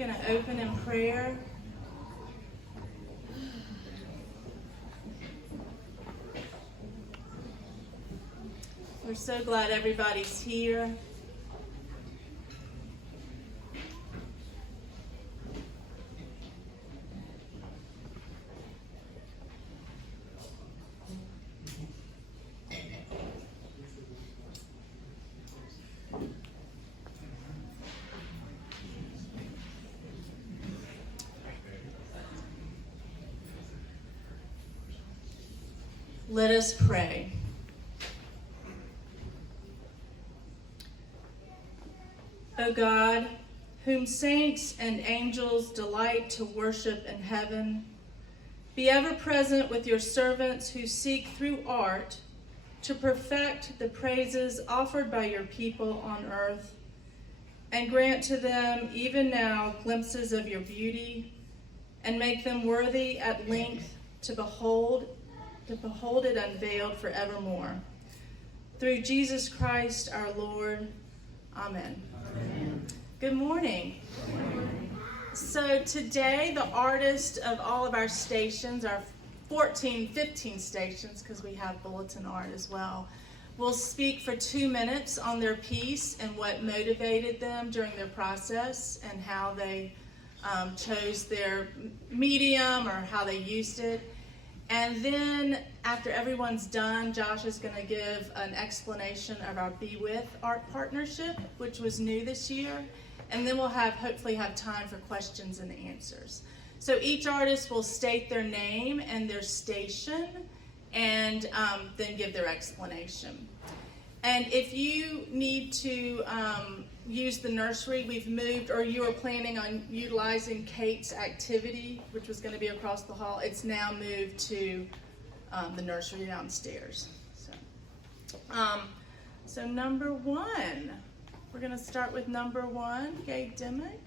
going to open in prayer. We're so glad everybody's here. Let us pray. O God, whom saints and angels delight to worship in heaven, be ever present with your servants who seek through art to perfect the praises offered by your people on earth, and grant to them even now glimpses of your beauty, and make them worthy at length to behold it unveiled forevermore. Through Jesus Christ our Lord. Amen. Amen. Good morning. Good morning. So today the artist of all of our stations, our 15 stations, because we have bulletin art as well, will speak for 2 minutes on their piece and what motivated them during their process and how they chose their medium or how they used it. And then after everyone's done, Josh is going to give an explanation of our Be With art partnership, which was new this year. And then we'll hopefully have time for questions and answers. So each artist will state their name and their station and then give their explanation. And if you need to use the nursery, we've moved, or you are planning on utilizing Kate's activity, which was going to be across the hall, it's now moved to the nursery downstairs. So number one, we're going to start with number one, Gay Dimmick.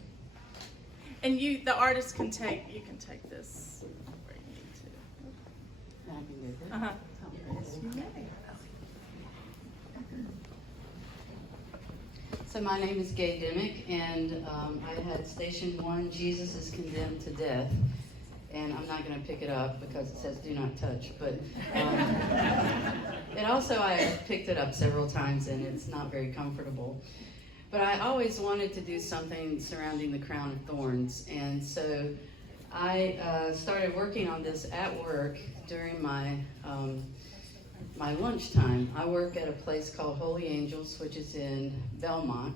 And the artist you can take this where you need to. I can do that. Yes, you may. So my name is Gay Dimmick, and I had Station 1, Jesus is Condemned to Death. And I'm not going to pick it up because it says do not touch. But and also I have picked it up several times, and it's not very comfortable. But I always wanted to do something surrounding the crown of thorns. And so I started working on this at work during my my lunchtime. I work at a place called Holy Angels, which is in Belmont,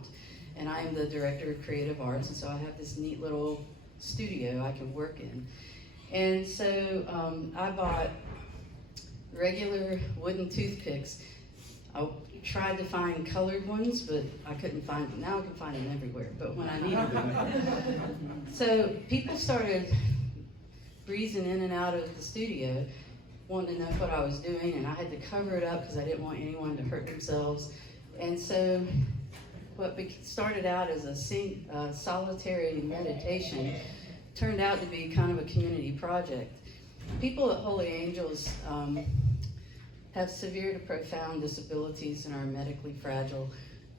and I am the director of creative arts, and so I have this neat little studio I can work in. And so I bought regular wooden toothpicks. I tried to find colored ones, but I couldn't find them. Now I can find them everywhere, but when I needed them. So people started breezing in and out of the studio, wanting to know what I was doing, and I had to cover it up because I didn't want anyone to hurt themselves. And so what started out as a solitary meditation turned out to be kind of a community project. People at Holy Angels have severe to profound disabilities and are medically fragile.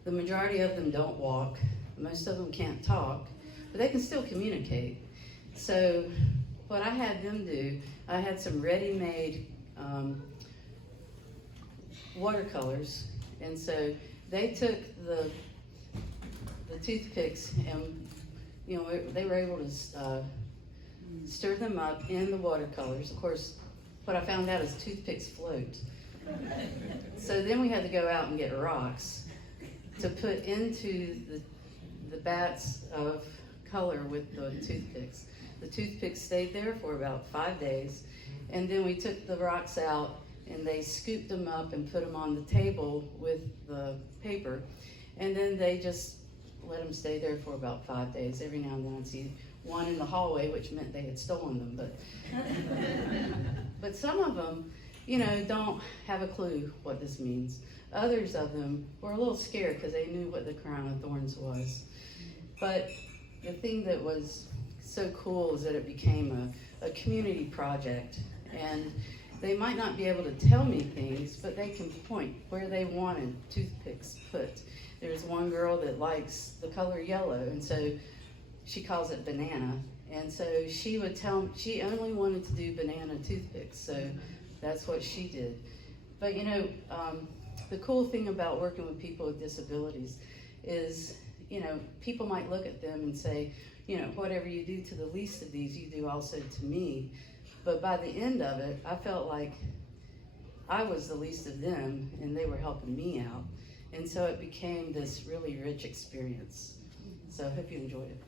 The majority of them don't walk. Most of them can't talk, but they can still communicate. So what I had them do, I had some ready-made watercolors, and so they took the toothpicks and they were able to stir them up in the watercolors. Of course, what I found out is toothpicks float. So then we had to go out and get rocks to put into the bats of color with the toothpicks. The toothpicks stayed there for about 5 days, and then we took the rocks out and they scooped them up and put them on the table with the paper, and then they just let them stay there for about 5 days. Every now and then I'd see one in the hallway, which meant they had stolen them, but some of them, don't have a clue what this means. Others of them were a little scared because they knew what the crown of thorns was. But the thing that was so cool is that it became a community project, and they might not be able to tell me things, but they can point where they wanted toothpicks put. There's one girl that likes the color yellow, and so she calls it banana. And so she would she only wanted to do banana toothpicks, so that's what she did. But you know, the cool thing about working with people with disabilities is, you know, people might look at them and say, you know, whatever you do to the least of these, you do also to me. But by the end of it, I felt like I was the least of them and they were helping me out. And so it became this really rich experience. So I hope you enjoyed it.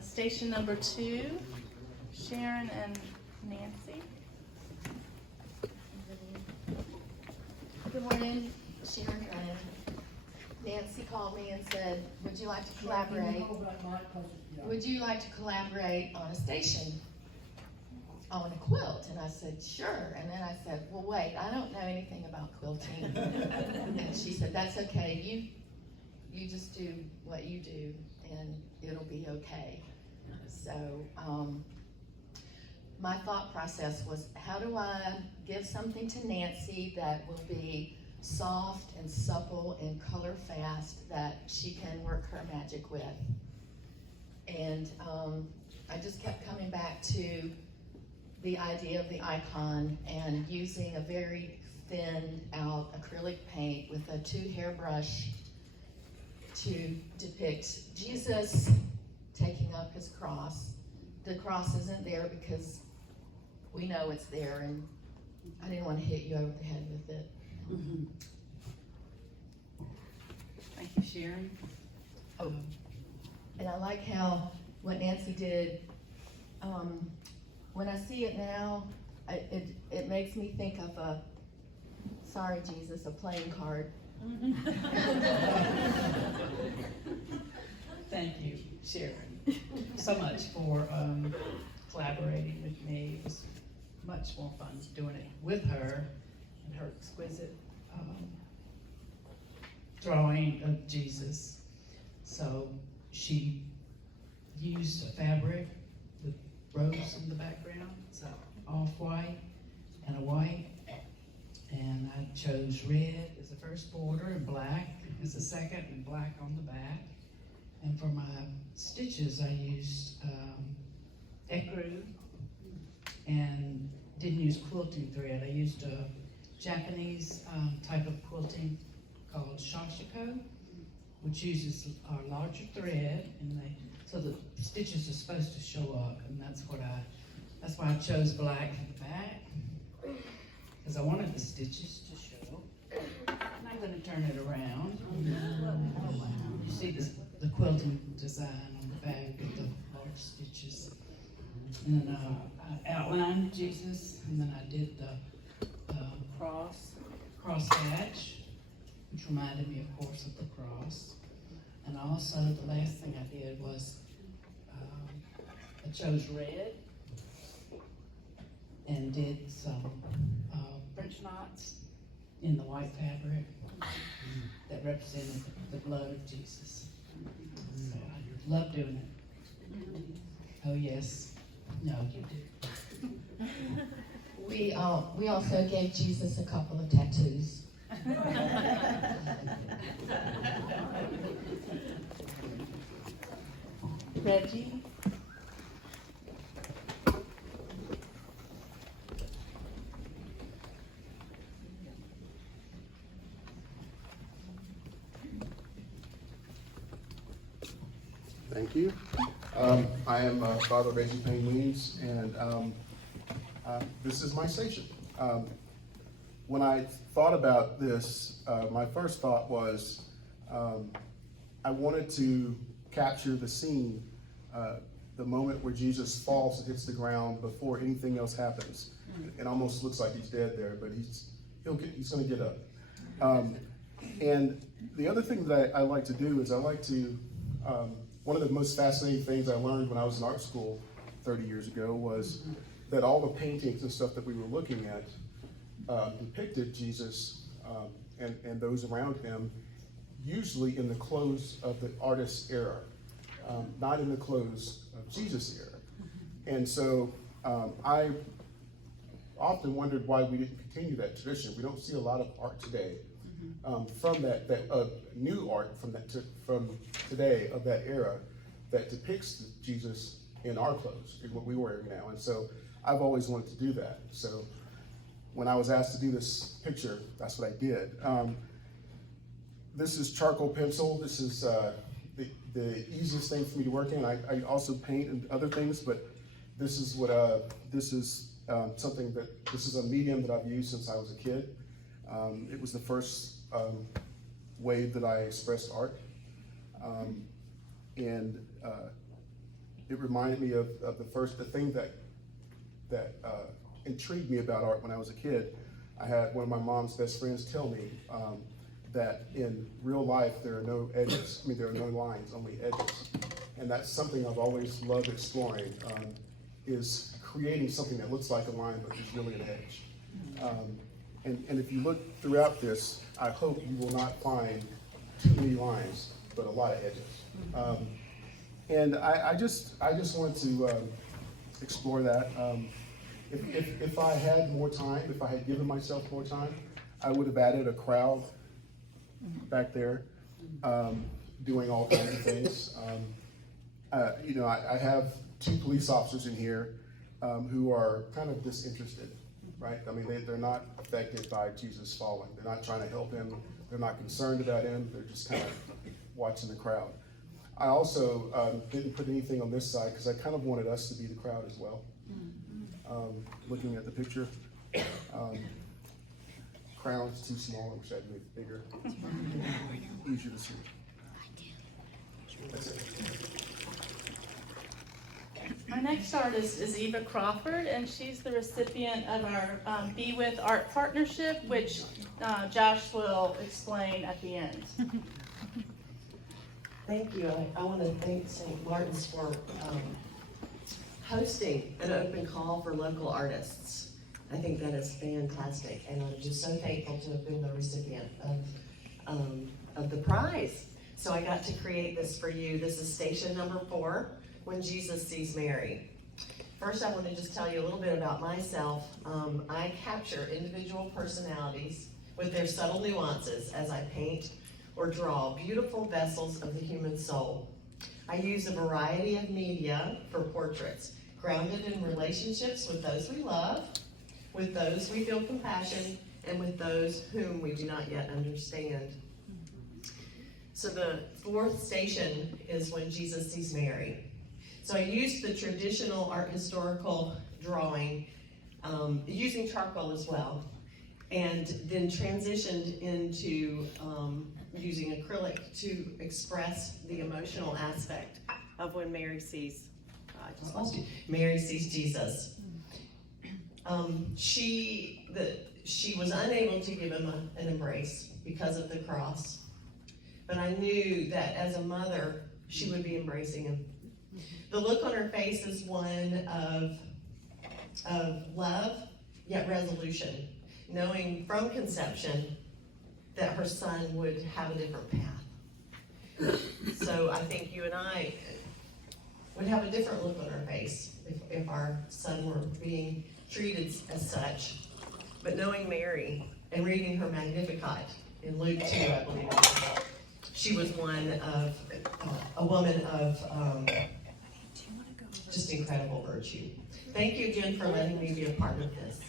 Station number 2, Sharon and Nancy. Good morning, Sharon. Nancy called me and said, would you like to collaborate? Would you like to collaborate on a station, on a quilt? And I said, sure. And then I said, well, wait, I don't know anything about quilting. And she said, that's okay. You just do what you do and it'll be okay. So my thought process was, how do I give something to Nancy that will be soft and supple and color fast that she can work her magic with? And I just kept coming back to the idea of the icon and using a very thin out acrylic paint with a 2 hairbrush to depict Jesus taking up his cross. The cross isn't there because we know it's there, and I didn't want to hit you over the head with it. Mm-hmm. Thank you, Sharon. Oh, and I like how what Nancy did. When I see it now, it makes me think of a, sorry Jesus, a playing card. Thank you, Sharon, so much for collaborating with me. It was much more fun doing it with her and her exquisite drawing of Jesus. So she used a fabric with rose in the background, so off-white and a white. And I chose red as the first border and black as the second, and black on the back. And for my stitches, I used ecru and didn't use quilting thread. I used a Japanese type of quilting called shashiko, which uses a larger thread, and so the stitches are supposed to show up, and that's why I chose black for the back, because I wanted the stitches to show. And I'm going to turn it around. You see the quilting design on the back with the large stitches. And then I outlined Jesus, and then I did the cross hatch, which reminded me, of course, of the cross. And also, the last thing I did was I chose red and did some French knots in the white fabric that represented the blood of Jesus. So I love doing it. Oh yes. No, you do. We also gave Jesus a couple of tattoos. Reggie. Thank you. I am Father Reggie Payne Weems, and this is my station. When I thought about this, my first thought was I wanted to capture the scene, the moment where Jesus falls and hits the ground before anything else happens. It almost looks like he's dead there, but he's going to get up. And the other thing that I like to do is I like to one of the most fascinating things I learned when I was in art school 30 years ago was that all the paintings and stuff that we were looking at depicted Jesus and those around him, usually in the clothes of the artist's era, not in the clothes of Jesus' era. And so I often wondered why we didn't continue that tradition. We don't see a lot of art today from that new art from today of that era that depicts Jesus in our clothes, in what we're wearing now. And so I've always wanted to do that. So when I was asked to do this picture, that's what I did. This is charcoal pencil. This is the easiest thing for me to work in. I also paint and other things, but this is what this is a medium that I've used since I was a kid. It was the first way that I expressed art, and it reminded me of the thing that intrigued me about art when I was a kid. I had one of my mom's best friends tell me that in real life there are no edges. I mean, there are no lines, only edges. And that's something I've always loved exploring, is creating something that looks like a line but is really an edge. And if you look throughout this, I hope you will not find too many lines, but a lot of edges. And I just wanted to explore that. If I had more time, if I had given myself more time, I would have added a crowd back there, doing all kinds of things. I have 2 police officers in here who are kind of disinterested, right? I mean, they're not affected by Jesus falling. They're not trying to help him. They're not concerned about him. They're just kind of watching the crowd. I also didn't put anything on this side because I kind of wanted us to be the crowd as well. Looking at the picture. Crown's too small. I wish I'd made it bigger. Easier to see. That's it. Our next artist is Eva Crawford, and she's the recipient of our Be With Art Partnership, which Josh will explain at the end. Thank you. I want to thank St. Martin's for hosting an open call for local artists. I think that is fantastic, and I'm just so thankful to have been the recipient of the prize. So I got to create this for you. This is station number 4, When Jesus Sees Mary. First, I want to just tell you a little bit about myself. I capture individual personalities with their subtle nuances as I paint or draw beautiful vessels of the human soul. I use a variety of media for portraits, grounded in relationships with those we love, with those we feel compassion, and with those whom we do not yet understand. So the 4th station is When Jesus Sees Mary. So I used the traditional art historical drawing, using charcoal as well, and then transitioned into using acrylic to express the emotional aspect of when Mary sees, Mary sees Jesus. She was unable to give him an embrace because of the cross, but I knew that as a mother, she would be embracing him. The look on her face is one of love, yet resolution, knowing from conception that her son would have a different path. So I think you and I would have a different look on our face if our son were being treated as such. But knowing Mary and reading her Magnificat in Luke 2, I believe, she was a woman of just incredible virtue. Thank you again for letting me be a part of this.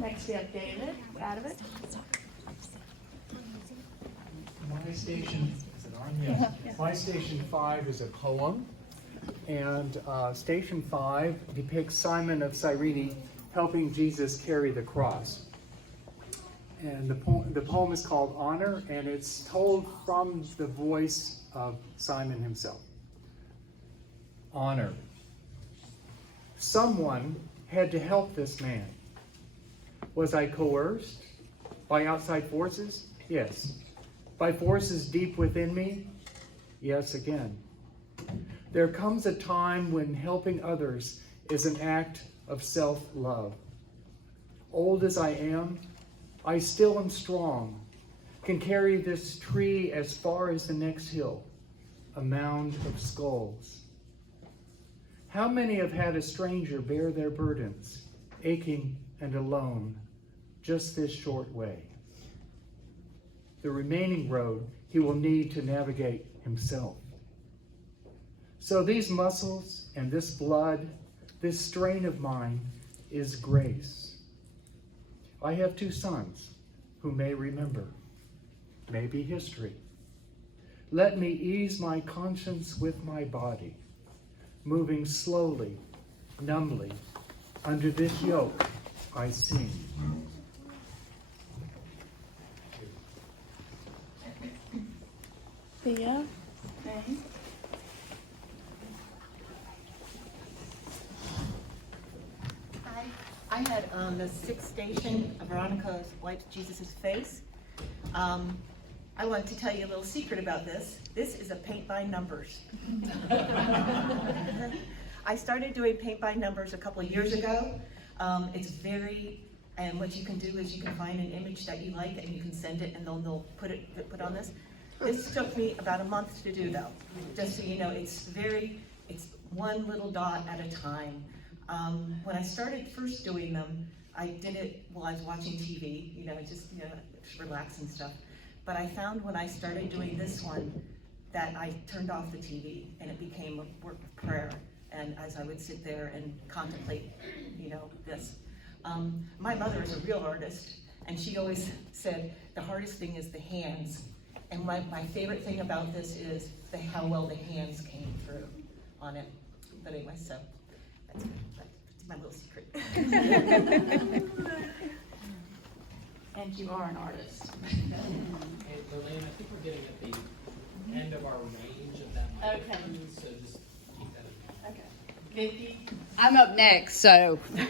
Next we have David Radovic. My station, is it on? Yes. My station 5 is a poem, and station 5 depicts Simon of Cyrene helping Jesus carry the cross. And the poem is called Honor, and it's told from the voice of Simon himself. Honor. Someone had to help this man. Was I coerced by outside forces? Yes. By forces deep within me? Yes, again. There comes a time when helping others is an act of self-love. Old as I am, I still am strong, can carry this tree as far as the next hill, a mound of skulls. How many have had a stranger bear their burdens, aching and alone just this short way. The remaining road he will need to navigate himself. So these muscles and this blood, this strain of mine is grace. I have 2 sons who may remember, may be history. Let me ease my conscience with my body, moving slowly, numbly, under this yoke I sing. Thea? I had the 6th station, Veronica wipes Jesus' face. I want to tell you a little secret about this. This is a paint by numbers. I started doing paint by numbers a couple of years ago. And what you can do is you can find an image that you like and you can send it and they'll put on this. This took me about a month to do though. Just so you know, it's one little dot at a time. When I started first doing them, I did it while I was watching TV, just relax and stuff. But I found when I started doing this one that I turned off the TV and it became a work of prayer. And as I would sit there and contemplate, this. My mother is a real artist, and she always said the hardest thing is the hands. And my favorite thing about this is how well the hands came through on it. But anyway, so that's my little secret. And you are an artist. Hey, Lillian, I think we're getting at the end of our range of that microphone, so just keep that in mind. Okay. Vicky? I'm up next, so. Turn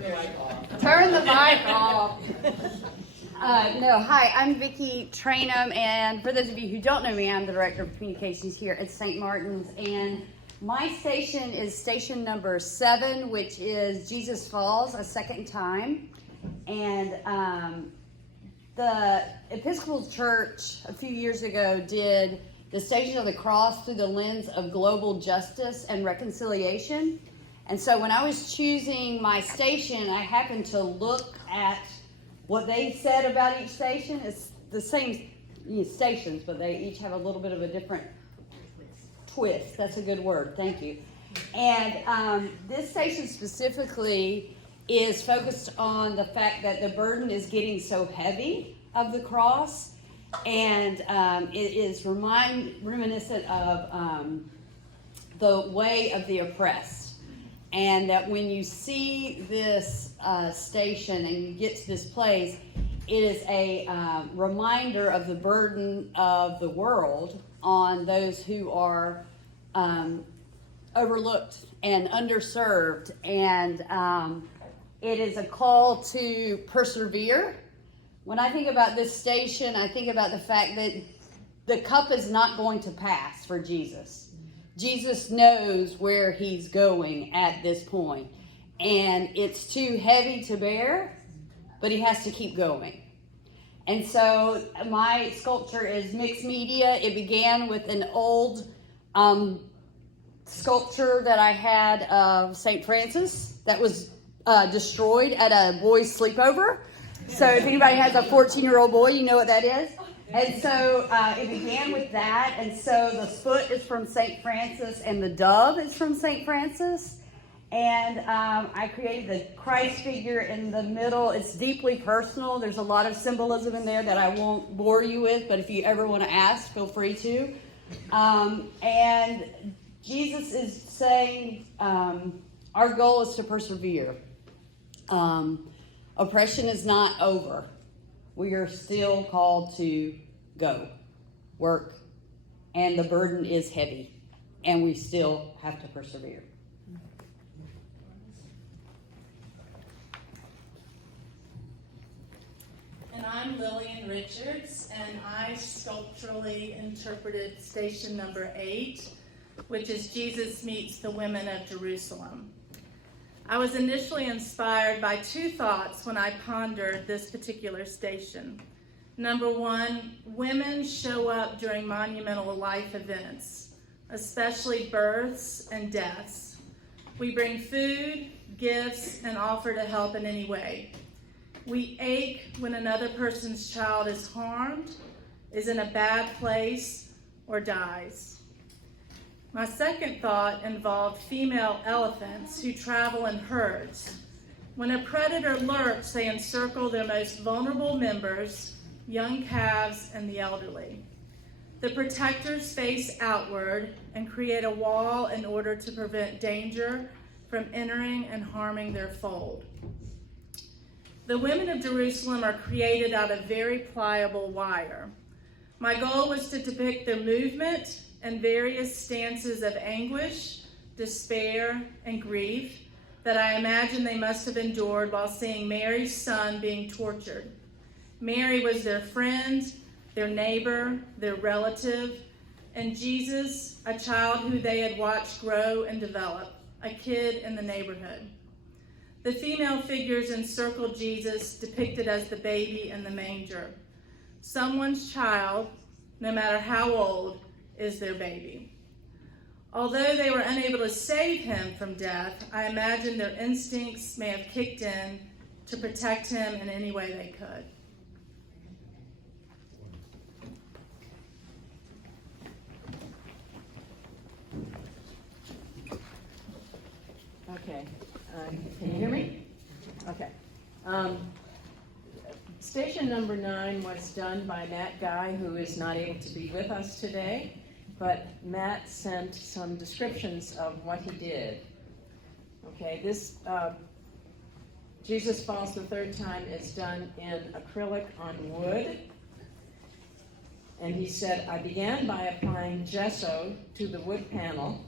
the light off. Turn the mic off. Hi, I'm Vicki Trainum, and for those of you who don't know me, I'm the Director of Communications here at St. Martin's, and my station is station number 7, which is Jesus Falls, a second time, and the Episcopal Church a few years ago did the Station of the Cross through the lens of global justice and reconciliation. And so when I was choosing my station, I happened to look at what they said about each station. It's the same stations, but they each have a little bit of a different twist. That's a good word. Thank you. And this station specifically is focused on the fact that the burden is getting so heavy of the cross. And it is reminiscent of the way of the oppressed. And that when you see this station and you get to this place, it is a reminder of the burden of the world on those who are overlooked and underserved. And it is a call to persevere. When I think about this station, I think about the fact that the cup is not going to pass for Jesus. Jesus knows where he's going at this point, and it's too heavy to bear, but he has to keep going. And so my sculpture is mixed media. It began with an old sculpture that I had of St. Francis that was destroyed at a boys' sleepover. So if anybody has a 14-year-old boy, you know what that is. And so it began with that. And so the foot is from St. Francis and the dove is from St. Francis. And I created the Christ figure in the middle. It's deeply personal. There's a lot of symbolism in there that I won't bore you with, but if you ever want to ask, feel free to. And Jesus is saying our goal is to persevere. Oppression is not over. We are still called to go, work, and the burden is heavy, and we still have to persevere. And I'm Lillian Richards, and I sculpturally interpreted station number 8, which is Jesus Meets the Women of Jerusalem. I was initially inspired by 2 thoughts when I pondered this particular station. Number 1, women show up during monumental life events, especially births and deaths. We bring food, gifts, and offer to help in any way. We ache when another person's child is harmed, is in a bad place, or dies. My second thought involved female elephants who travel in herds. When a predator lurks, they encircle their most vulnerable members, young calves and the elderly. The protectors face outward and create a wall in order to prevent danger from entering and harming their fold. The women of Jerusalem are created out of very pliable wire. My goal was to depict their movement and various stances of anguish, despair, and grief that I imagine they must have endured while seeing Mary's son being tortured. Mary was their friend, their neighbor, their relative, and Jesus, a child who they had watched grow and develop, a kid in the neighborhood. The female figures encircled Jesus, depicted as the baby in the manger. Someone's child, no matter how old, is their baby. Although they were unable to save him from death, I imagine their instincts may have kicked in to protect him in any way they could. Okay, can you hear me? Okay. Station number 9 was done by Matt Guy, who is not able to be with us today, but Matt sent some descriptions of what he did. Okay, this Jesus Falls the Third Time is done in acrylic on wood. And he said, I began by applying gesso to the wood panel.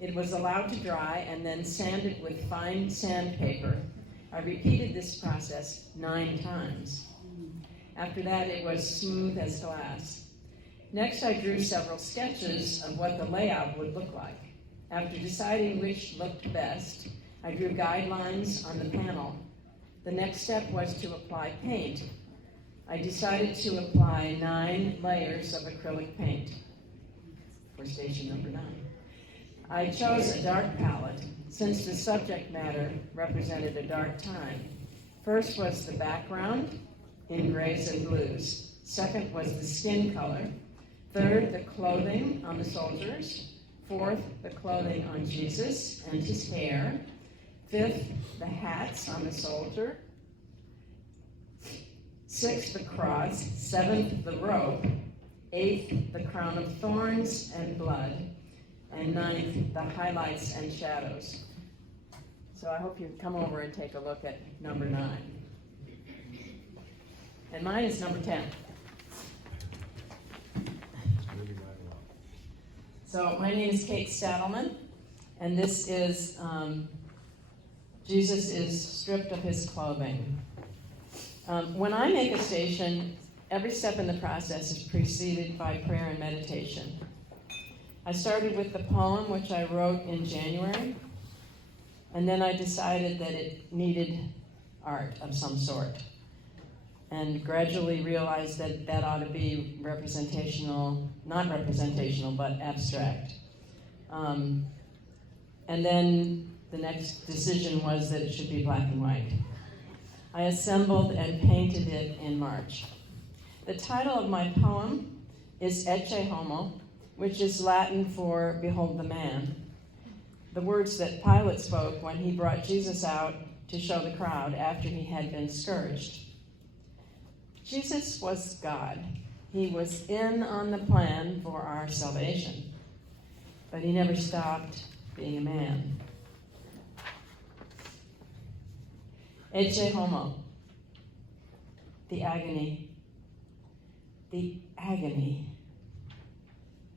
It was allowed to dry and then sanded with fine sandpaper. I repeated this process 9 times. After that, it was smooth as glass. Next, I drew several sketches of what the layout would look like. After deciding which looked best, I drew guidelines on the panel. The next step was to apply paint. I decided to apply 9 layers of acrylic paint for station number 9. I chose a dark palette since the subject matter represented a dark time. First was the background in grays and blues. Second was the skin color. Third, the clothing on the soldiers. Fourth, the clothing on Jesus and his hair. Fifth, the hats on the soldier. Sixth, the cross. Seventh, the robe. Eighth, the crown of thorns and blood. And 9th, the highlights and shadows. So I hope you come over and take a look at number 9. And mine is number 10. So my name is Kate Stadelman, and this is, Jesus is stripped of his clothing. When I make a station, every step in the process is preceded by prayer and meditation. I started with the poem, which I wrote in January, and then I decided that it needed art of some sort, and gradually realized that that ought to be representational, not representational, but abstract. And then the next decision was that it should be black and white. I assembled and painted it in March. The title of my poem is Ecce Homo, which is Latin for behold the man. The words that Pilate spoke when he brought Jesus out to show the crowd after he had been scourged. Jesus was God. He was in on the plan for our salvation, but he never stopped being a man. Ecce Homo, the agony,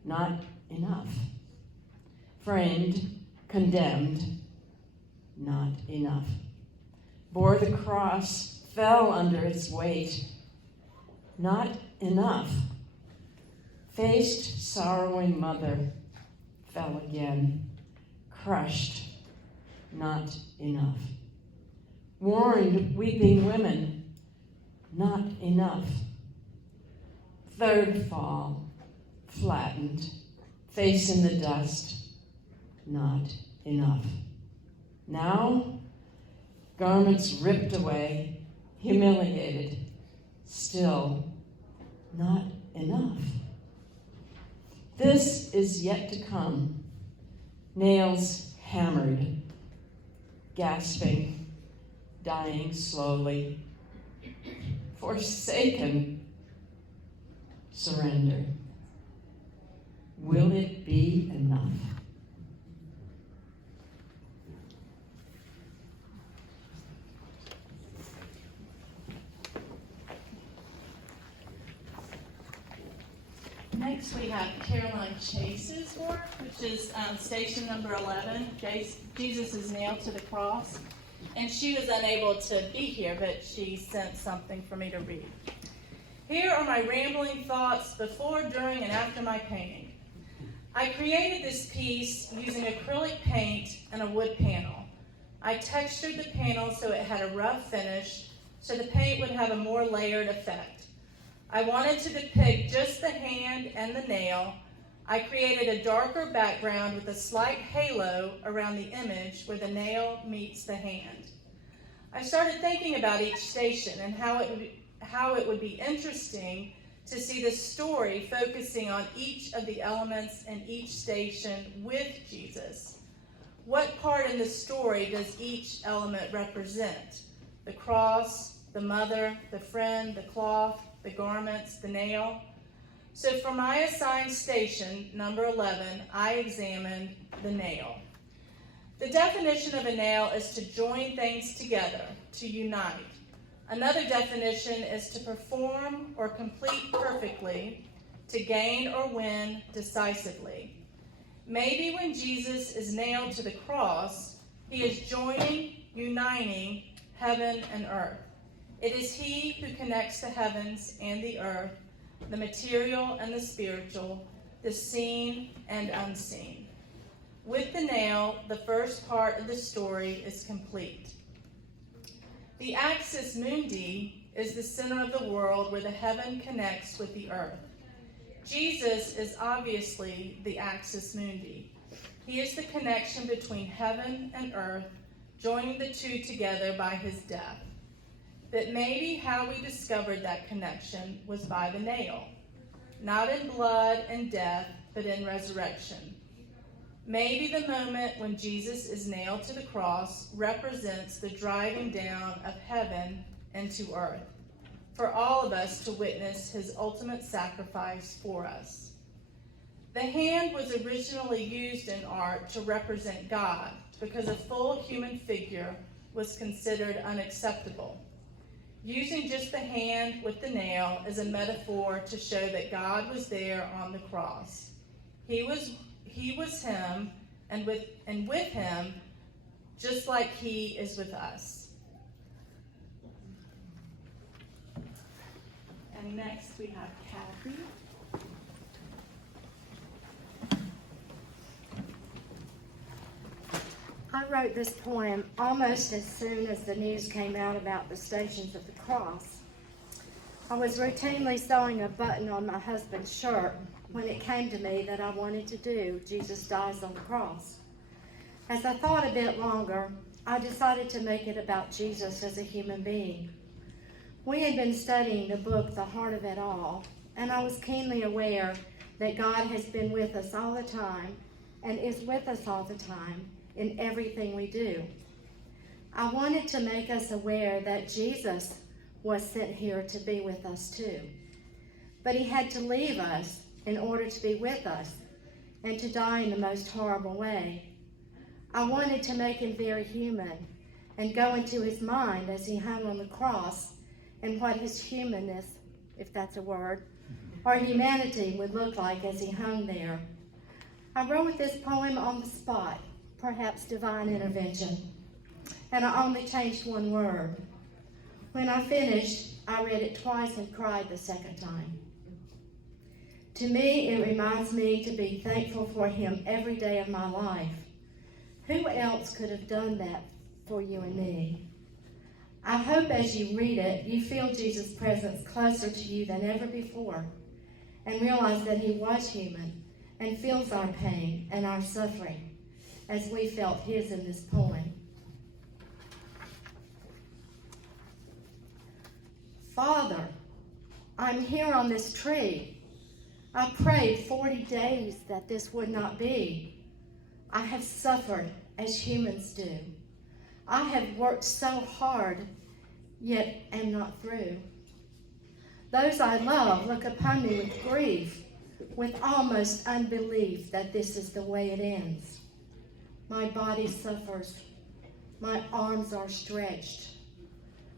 not enough. Framed, condemned, not enough. Bore the cross, fell under its weight, not enough. Faced sorrowing mother, fell again, crushed, not enough. Warned weeping women, not enough. Third fall, flattened, face in the dust, not enough. Now, garments ripped away, humiliated. Still, not enough. This is yet to come. Nails hammered, gasping, dying slowly, forsaken, surrender. Will it be enough? Next, we have Caroline Chase's work, which is station number 11. Jesus is nailed to the cross. And she was unable to be here, but she sent something for me to read. Here are my rambling thoughts before, during, and after my painting. I created this piece using acrylic paint and a wood panel. I textured the panel so it had a rough finish, so the paint would have a more layered effect. I wanted to depict just the hand and the nail. I created a darker background with a slight halo around the image where the nail meets the hand. I started thinking about each station and how it would be interesting to see the story focusing on each of the elements in each station with Jesus. What part in the story does each element represent? The cross, the mother, the friend, the cloth, the garments, the nail. So for my assigned station, number 11, I examined the nail. The definition of a nail is to join things together, to unite. Another definition is to perform or complete perfectly, to gain or win decisively. Maybe when Jesus is nailed to the cross, he is joining, uniting heaven and earth. It is he who connects the heavens and the earth, the material and the spiritual, the seen and unseen. With the nail, the first part of the story is complete. The axis mundi is the center of the world where the heaven connects with the earth. Jesus is obviously the axis mundi. He is the connection between heaven and earth, joining the two together by his death. But maybe how we discovered that connection was by the nail, not in blood and death, but in resurrection. Maybe the moment when Jesus is nailed to the cross represents the driving down of heaven into earth, for all of us to witness his ultimate sacrifice for us. The hand was originally used in art to represent God because a full human figure was considered unacceptable. Using just the hand with the nail is a metaphor to show that God was there on the cross. He was him, and with him, just like he is with us. And next we have Kathy. I wrote this poem almost as soon as the news came out about the Stations of the Cross. I was routinely sewing a button on my husband's shirt when it came to me that I wanted to do Jesus Dies on the Cross. As I thought a bit longer, I decided to make it about Jesus as a human being. We had been studying the book, The Heart of It All, and I was keenly aware that God has been with us all the time and is with us all the time in everything we do. I wanted to make us aware that Jesus was sent here to be with us too. But he had to leave us in order to be with us and to die in the most horrible way. I wanted to make him very human and go into his mind as he hung on the cross and what his humanness, if that's a word, or humanity would look like as he hung there. I wrote this poem on the spot, perhaps divine intervention, and I only changed one word. When I finished, I read it twice and cried the second time. To me, it reminds me to be thankful for him every day of my life. Who else could have done that for you and me? I hope as you read it, you feel Jesus' presence closer to you than ever before and realize that he was human and feels our pain and our suffering as we felt his in this poem. Father, I'm here on this tree. I prayed 40 days that this would not be. I have suffered as humans do. I have worked so hard, yet am not through. Those I love look upon me with grief, with almost unbelief that this is the way it ends. My body suffers. My arms are stretched.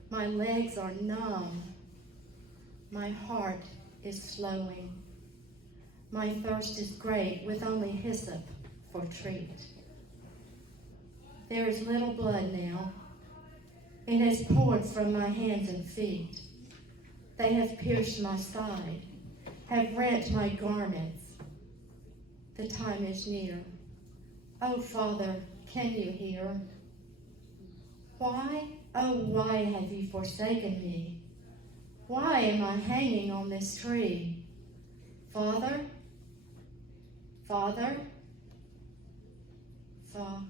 My legs are numb. My heart is slowing. My thirst is great, with only hyssop for treat. There is little blood now. It has poured from my hands and feet. They have pierced my side, have rent my garments. The time is near. Oh, Father, can you hear? Why, oh, why have you forsaken me? Why am I hanging on this tree? Father, Father, Father.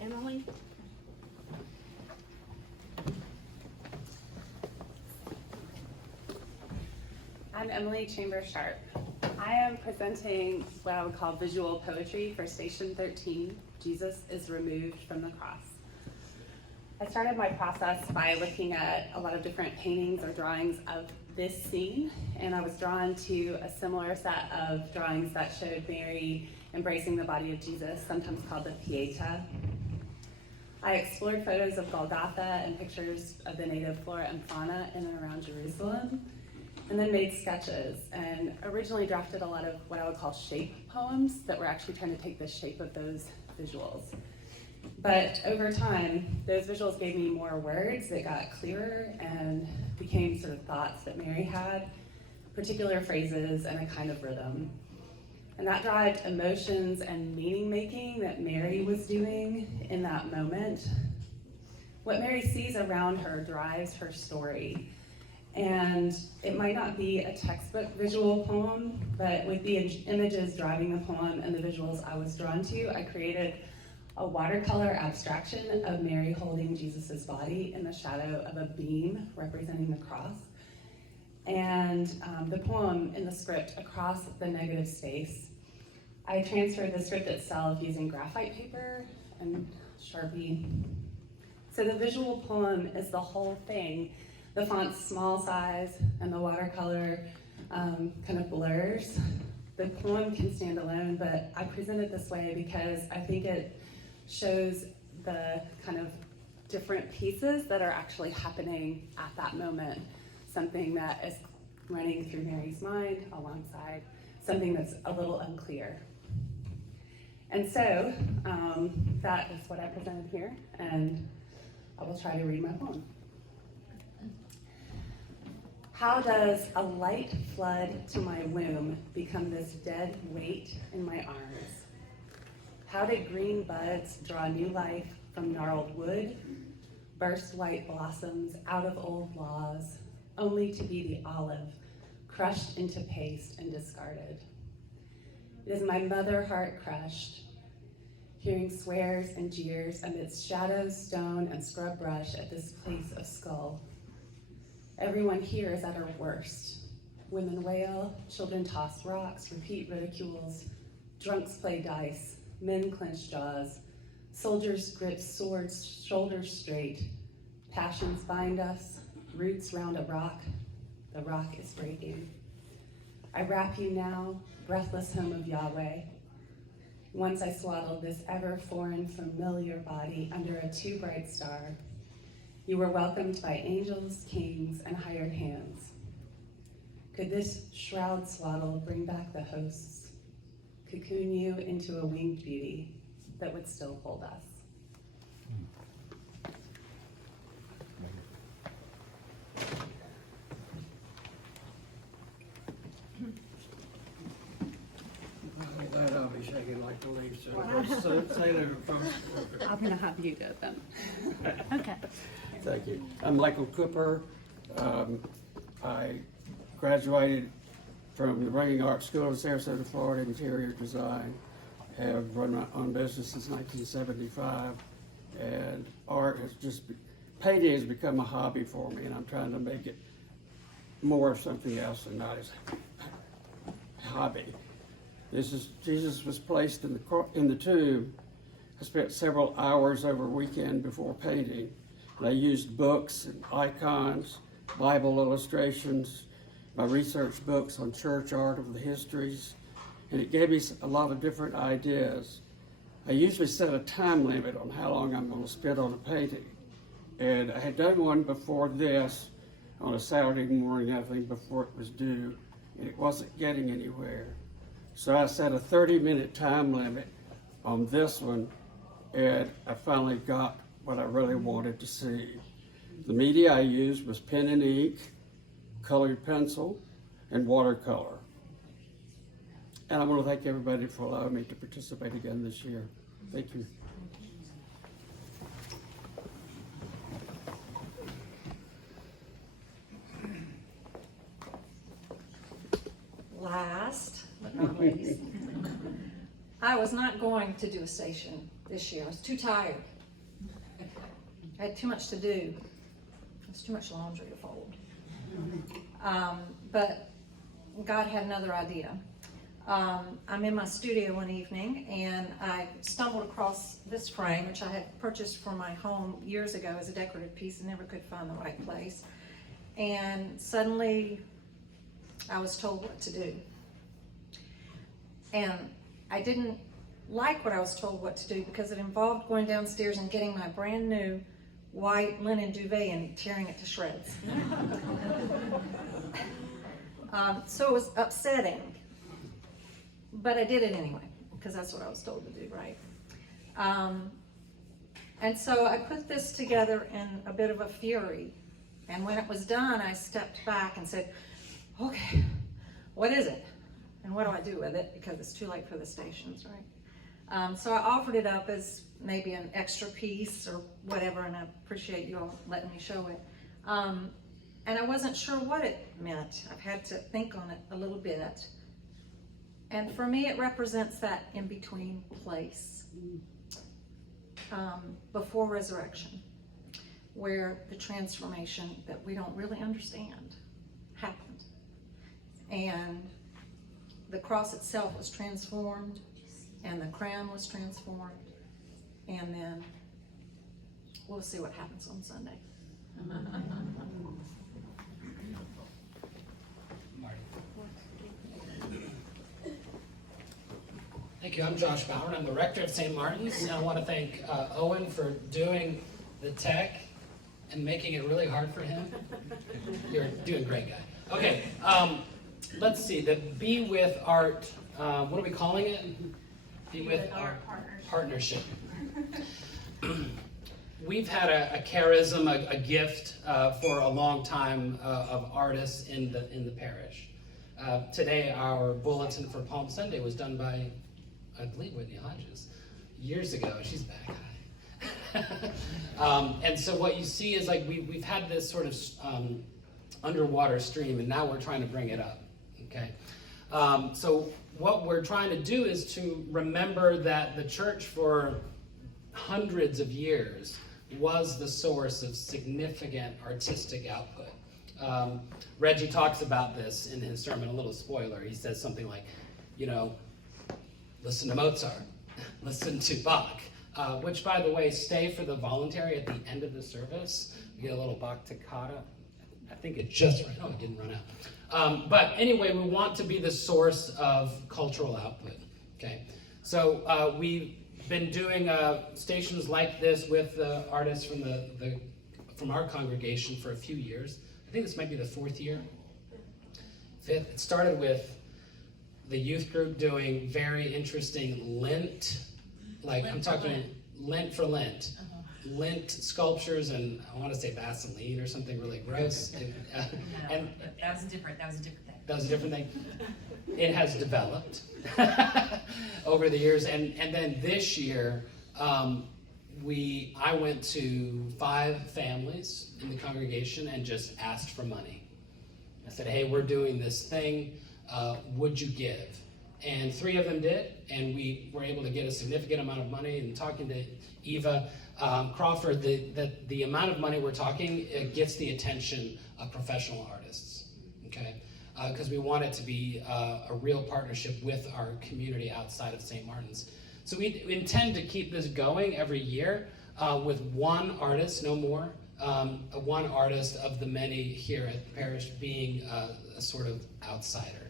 Emily? I'm Emily Chambers Sharp. I am presenting what I would call visual poetry for Station 13, Jesus is Removed from the Cross. I started my process by looking at a lot of different paintings or drawings of this scene, and I was drawn to a similar set of drawings that showed Mary embracing the body of Jesus, sometimes called the Pieta. I explored photos of Golgotha and pictures of the native flora and fauna in and around Jerusalem, and then made sketches and originally drafted a lot of what I would call shape poems that were actually trying to take the shape of those visuals. But over time, those visuals gave me more words that got clearer and became sort of thoughts that Mary had, particular phrases and a kind of rhythm. And that drives emotions and meaning making that Mary was doing in that moment. What Mary sees around her drives her story. And it might not be a textbook visual poem, but with the images driving the poem and the visuals I was drawn to, I created a watercolor abstraction of Mary holding Jesus's body in the shadow of a beam representing the cross. And the poem in the script across the negative space. I transferred the script itself using graphite paper and Sharpie. So the visual poem is the whole thing. The font's small size and the watercolor kind of blurs. The poem can stand alone, but I present it this way because I think it shows the kind of different pieces that are actually happening at that moment. Something that is running through Mary's mind alongside something that's a little unclear. And so that is what I presented here, and I will try to read my poem. How does a light flood to my womb become this dead weight in my arms? How did green buds draw new life from gnarled wood, burst white blossoms out of old laws, only to be the olive, crushed into paste and discarded? It is my mother heart crushed, hearing swears and jeers amidst shadows, stone, and scrub brush at this place of skull. Everyone here is at her worst. Women wail, children toss rocks, repeat ridicules, drunks play dice, men clench jaws, soldiers grip swords, shoulders straight. Passions bind us, roots round a rock, the rock is breaking. I wrap you now, breathless home of Yahweh. Once I swaddled this ever-foreign, familiar body under a too bright star. You were welcomed by angels, kings, and hired hands. Could this shroud swaddle bring back the hosts, cocoon you into a winged beauty that would still hold us? That I'll be shaking like the leaves. So say that from. I'm gonna have you go then. Okay. Thank you. I'm Michael Cooper. I graduated from the Ringing Arts School in Sarasota, Florida, interior design, have run my own business since 1975, and art has painting has become a hobby for me, and I'm trying to make it more of something else and not as a hobby. Jesus was placed in the tomb. I spent several hours over a weekend before painting, and I used books and icons, Bible illustrations, my research books on church art of the histories, and it gave me a lot of different ideas. I usually set a time limit on how long I'm going to spend on a painting, and I had done one before this on a Saturday morning, I think, before it was due, and it wasn't getting anywhere. So I set a 30-minute time limit on this one, and I finally got what I really wanted to see. The media I used was pen and ink, colored pencil, and watercolor. And I want to thank everybody for allowing me to participate again this year. Thank you. Last but not least, I was not going to do a station this year. I was too tired. I had too much to do. It's too much laundry to fold. But God had another idea. I'm in my studio one evening, and I stumbled across this frame, which I had purchased for my home years ago as a decorative piece and never could find the right place. And suddenly, I was told what to do. And I didn't like what I was told what to do because it involved going downstairs and getting my brand new white linen duvet and tearing it to shreds. So it was upsetting, but I did it anyway because that's what I was told to do, right? And so I put this together in a bit of a fury, and when it was done, I stepped back and said, okay, what is it? And what do I do with it? Because it's too late for the stations, right? So I offered it up as maybe an extra piece or whatever, and I appreciate you all letting me show it. And I wasn't sure what it meant. I've had to think on it a little bit. And for me, it represents that in-between place before resurrection, where the transformation that we don't really understand happened. And the cross itself was transformed, and the crown was transformed, and then we'll see what happens on Sunday. Thank you. I'm Josh Bauer, and I'm the rector of St. Martin's. And I want to thank Owen for doing the tech and making it really hard for him. You're doing great, guy. Okay, let's see. The Be With Art, what are we calling it? Be With Art Partnership. We've had a charism, a gift for a long time of artists in the parish. Today, our bulletin for Palm Sunday was done by, I believe, Whitney Hodges, years ago. She's back. And so what you see is like we've had this sort of underwater stream, and now we're trying to bring it up. Okay, so what we're trying to do is to remember that the church for hundreds of years was the source of significant artistic output. Reggie talks about this in his sermon, a little spoiler. He says something like, you know, listen to Mozart, listen to Bach, which, by the way, stay for the voluntary at the end of the service. We get a little Bach toccata. I think it just ran. Oh, it didn't run out. But anyway, we want to be the source of cultural output. Okay, so we've been doing stations like this with artists from our congregation for a few years. I think this might be the fourth year, fifth. It started with the youth group doing very interesting Lent, like I'm talking Lent for Lent. Lent sculptures, and I want to say Vaseline or something really gross. And that was a different thing. That was a different thing. It has developed over the years, and then this year, I went to 5 families in the congregation and just asked for money. I said, hey, we're doing this thing, would you give? and 3 of them did, and we were able to get a significant amount of money. And talking to Eva Crawford, the amount of money we're talking, it gets the attention of professional artists, okay? Because we want it to be a real partnership with our community outside of St. Martin's. So we intend to keep this going every year with one artist, no more, one artist of the many here at the parish being a sort of outsider.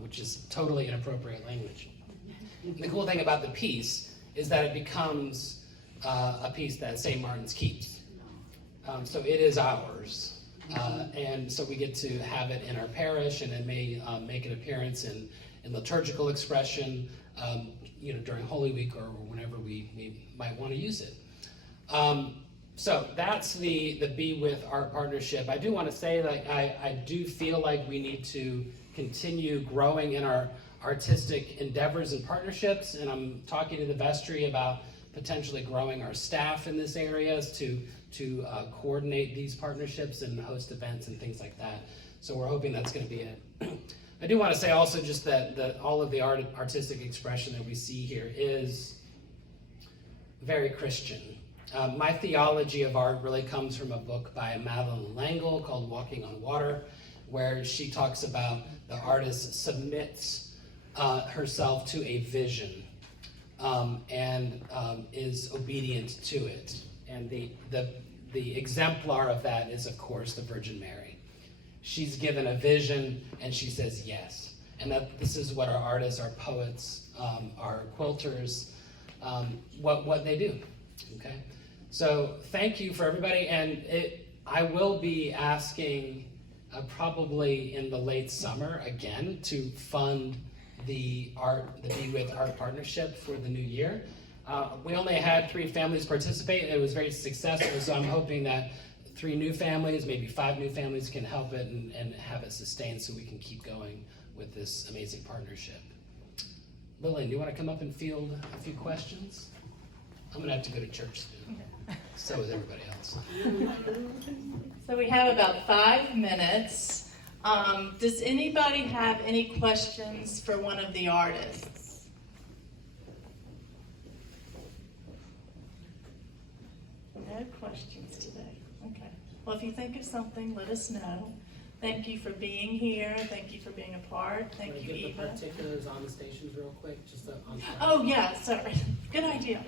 Which is totally inappropriate language. The cool thing about the piece is that it becomes a piece that St. Martin's keeps. So it is ours. And so we get to have it in our parish, and it may make an appearance in liturgical expression, during Holy Week or whenever we might want to use it. So that's the Be With Art partnership. I do want to say that I do feel like we need to continue growing in our artistic endeavors and partnerships, and I'm talking to the vestry about potentially growing our staff in this area to coordinate these partnerships and host events and things like that. So we're hoping that's going to be it. I do want to say also just that all of the artistic expression that we see here is very Christian. My theology of art really comes from a book by Madeline L'Engle called Walking on Water, where she talks about the artist submits herself to a vision and is obedient to it. And the exemplar of that is, of course, the Virgin Mary. She's given a vision and she says yes. And that this is what our artists, our poets, our quilters, what they do. Okay. So thank you for everybody, and I will be asking probably in the late summer again to fund the Be With Art partnership for the new year. We only had 3 families participate, and it was very successful, so I'm hoping that 3 new families, maybe 5 new families can help it and have it sustained so we can keep going with this amazing partnership. Lillian, do you want to come up and field a few questions? I'm going to have to go to church soon. So is everybody else. So we have about 5 minutes. Does anybody have any questions for one of the artists? No questions today. Okay. Well, if you think of something, let us know. Thank you for being here. Thank you for being a part. Thank you, Give Eva. the particulars on the stations real quick, just on. Oh, yeah, sorry. Good idea.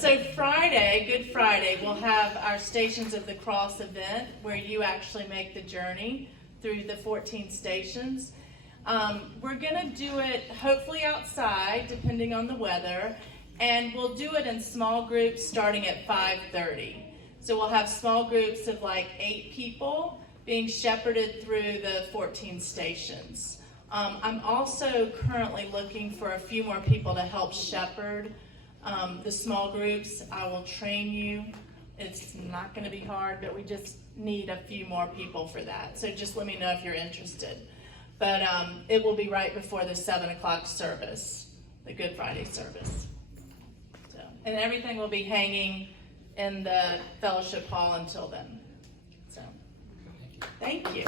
So Friday, Good Friday, we'll have our Stations of the Cross event where you actually make the journey through the 14 stations. We're going to do it hopefully outside, depending on the weather, and we'll do it in small groups starting at 5:30. So we'll have small groups of like 8 people being shepherded through the 14 stations. I'm also currently looking for a few more people to help shepherd the small groups. I will train you. It's not going to be hard, but we just need a few more people for that. So just let me know if you're interested. But it will be right before the 7 o'clock service, the Good Friday service. So, and everything will be hanging in the fellowship hall until then. So, thank you.